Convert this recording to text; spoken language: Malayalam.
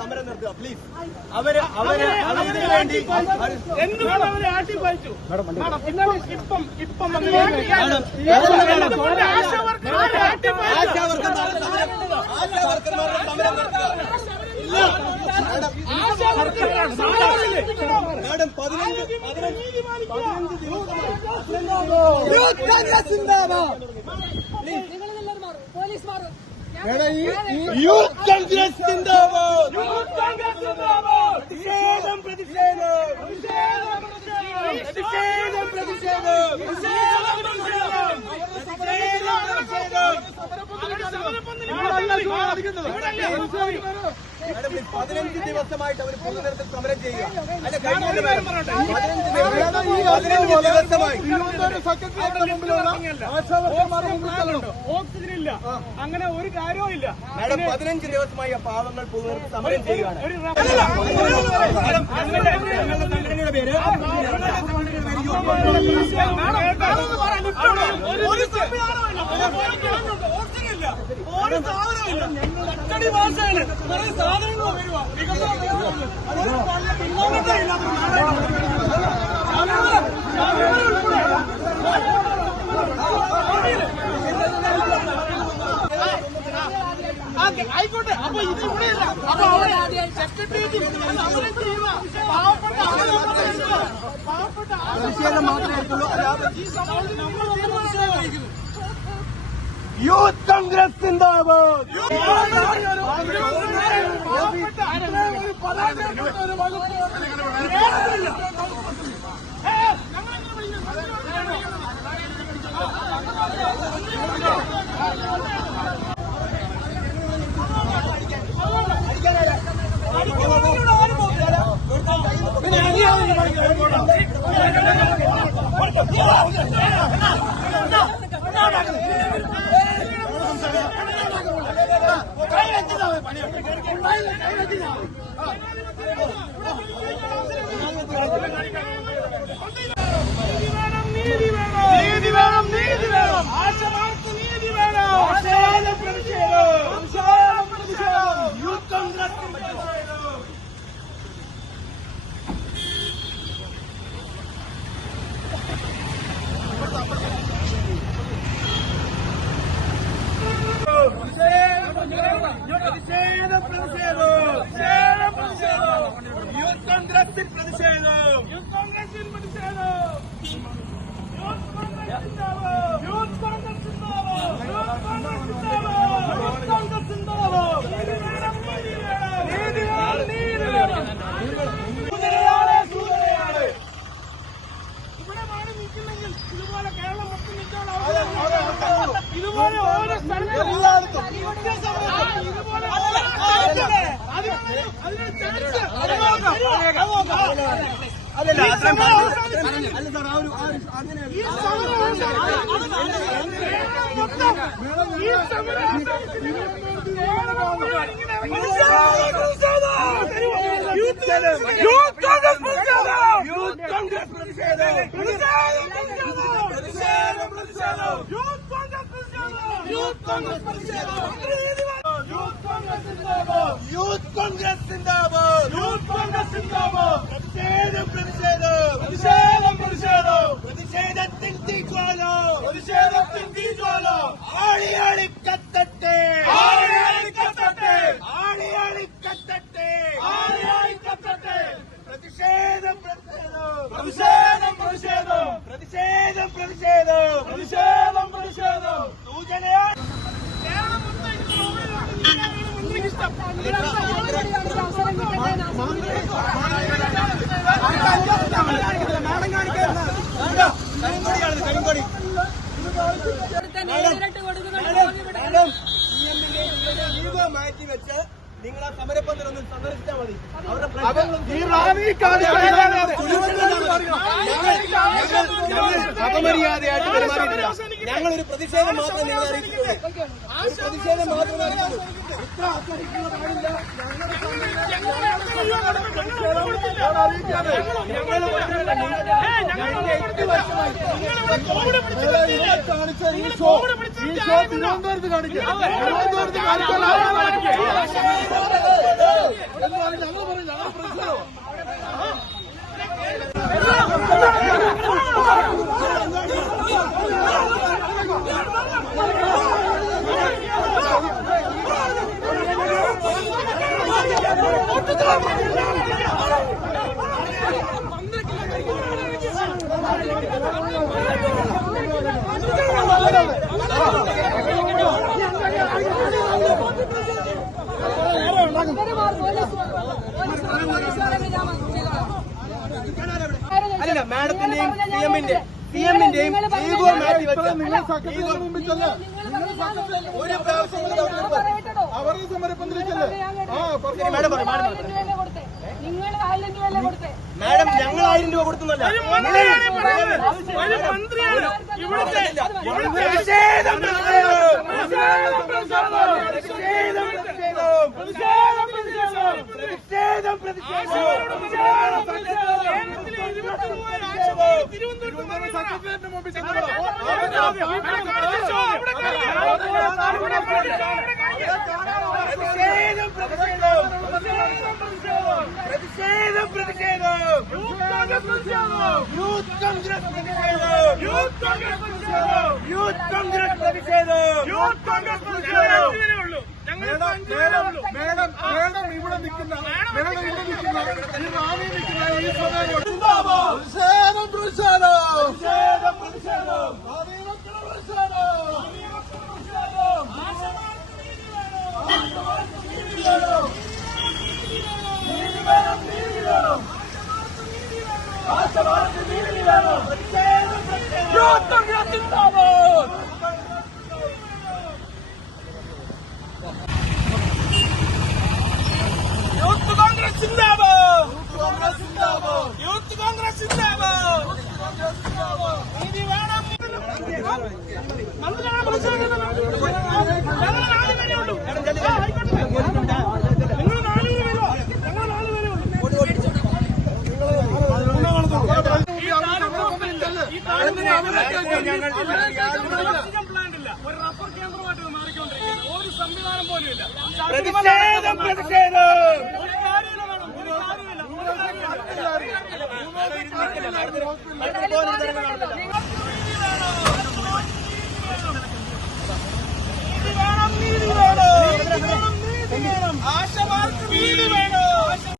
സമരം നിർത്തുക പ്ലീസ്. അവര് ഇതിനു വേണ്ടി എന്തുകൊണ്ട് അവരെ ആട്ടിപ്പായിച്ചു? ഇപ്പം മാഡം 15 യൂത്ത് കോൺഗ്രസ് സിന്ദാബാദ്. പ്രതിഷേധം പ്രതിഷേധം പ്രതിഷേധം പ്രതിഷേധം 15 ദിവസമായിട്ട് അവർ പൊതുനിരത്തിൽ സമരം ചെയ്യുക. അല്ല, 15 ദിവസമായി ഓക്സിജനില്ല, അങ്ങനെ ഒരു കാര്യവും ഇല്ല. മാഡം 15 ദിവസമായി ആ പാവങ്ങൾ പൊതുനിരത്തിൽ സമരം ചെയ്യുകയാണ്. ഞങ്ങളുടെ സംഘടനയുടെ പേര് ഒരു സാധനമില്ല. അക്കടി ഭാഷയാണ് കുറെ സാധനങ്ങൾ വരുക. ആയിക്കോട്ടെ, അപ്പൊ ഇത് ഇവിടെ ഇല്ല. അപ്പൊ സെക്രട്ടേറിയറ്റ് പാവപ്പെട്ട പ്രതിഷേധം മാത്രമേ ആയിട്ടുള്ളൂ. ഈ സമയത്ത് നമ്മൾ തീരുമാനിക്കുന്നു. യൂത്ത് കോൺഗ്രസ് സിന്ദാബാദ്. നീതി വേണം, നീതി വേണം, ആശമാർക്ക് നീതി വേണം. യൂത്ത് കോൺഗ്രസ് യൂത്ത് കോൺഗ്രസിൽ പ്രതിഷേധം. യൂത്ത് കോൺഗ്രസിൽ പ്രതിഷേധം. യൂത്ത് കോൺഗ്രസ് സിന്ദാബാദ്. യൂത്ത് കോൺഗ്രസ് സിന്ദാബാദ്. യൂത്ത് കോൺഗ്രസ് സിന്ദാബാദ്. യൂത്ത് കോൺഗ്രസ് സിന്ദാബാദ്. നീതി വേണം, നീതി വേണം, നീതി വേണം, നീതി വേണം. സൂചനയാണ്, സൂചനയാണ്. ഇവിടെ മാറി നിൽക്കുന്നെങ്കിൽ ഇതുപോലെ കേരളം മൊത്തം നിൽക്കാനുള്ള ഇതുപോലെ ഓരോ സ്ഥലത്തും ഇതുപോലെ യൂത്ത് കോൺഗ്രസ് സിന്ദാബാദ്. യൂത്ത് കോൺഗ്രസ് സിന്ദാബാദ്. പ്രതിഷേധം പ്രതിഷേധം പ്രതിഷേധം പ്രതിഷേധം പ്രതിഷേധത്തിൻ തീജ്വാല പ്രതിഷേധത്തിൻ തീജ്വാല ആളിയാളി കത്തട്ടെ ആളിയാളി കത്തട്ടെ ആളിയാളി കത്തട്ടെ ആളിയാളി കത്തട്ടെ പ്രതിഷേധം പ്രതിഷേധം പ്രതിഷേധം പ്രതിഷേധം പ്രതിഷേധം പ്രതിഷേധം പ്രതിഷേധം പ്രതിഷേധം സൂചനയാണ്. മാറ്റി വെച്ച് നിങ്ങൾ ആ സമരപ്പന്തലൊന്ന് സന്ദർശിച്ചാൽ മതി. അപമര്യാദയായിട്ട് പെരുമാറിയിട്ടില്ല. ഞങ്ങളൊരു പ്രതിഷേധം മാത്രമേ നിങ്ങളെ അറിയിച്ചിട്ടുള്ളൂ. പ്രതിഷേധം മാത്രമേ അറിയിച്ചുള്ളൂ. ഇത്ര ആക്രമിക്കുന്ന പാടില്ല. കാണിച്ച ഈ ഷോ തിരുവനന്തപുരത്ത് കാണിക്കാം. തിരുവനന്തപുരത്ത് കാണിക്കാൻ ഞങ്ങൾ പറയും ഞങ്ങൾ പ്രതിഷേധം. അല്ല മാഡത്തിന്റെയും പിഎമ്മിന്റെയും ഈഗോ മാറ്റി വെച്ച ഒരു പ്രാവശ്യം അവരുടെ സമരപന്തലിച്ചല്ലേ? മാഡം ഞങ്ങൾ 1000 രൂപ കൊടുക്കുന്നല്ല. മേഡം ഇവിടെ നിൽക്കുന്ന ഈ റാലി നിൽക്കുന്ന ഈ സമയം പ്രതിഷേധം യൂത്ത് കോൺഗ്രസ് സിന്ദാബാദ്! യൂത്ത് കോൺഗ്രസ് സിന്ദാബാദ്! നീതി വേണം. മന്ത്രിയാണ് പ്രതിഷേധിക്കുന്നത്. ഞങ്ങൾ 4 പേരേ ഉള്ളൂ. നിങ്ങൾ 4 പേര് വരുമോ? ഞങ്ങൾ 4 പേരേ ഉള്ളൂ. ഒരു റബ്ബർ കേന്ദ്രമായിട്ട് മാറിക്കൊണ്ടിരിക്കുന്നത്. ഒരു സംവിധാനം പോലും ഇല്ല. പ്രതിഷേധം ഒരു കാര്യമില്ല വേണം. ഒരു കാര്യമില്ല. നീതി വേണം. ആശമാർക്ക് നീതി വേണം.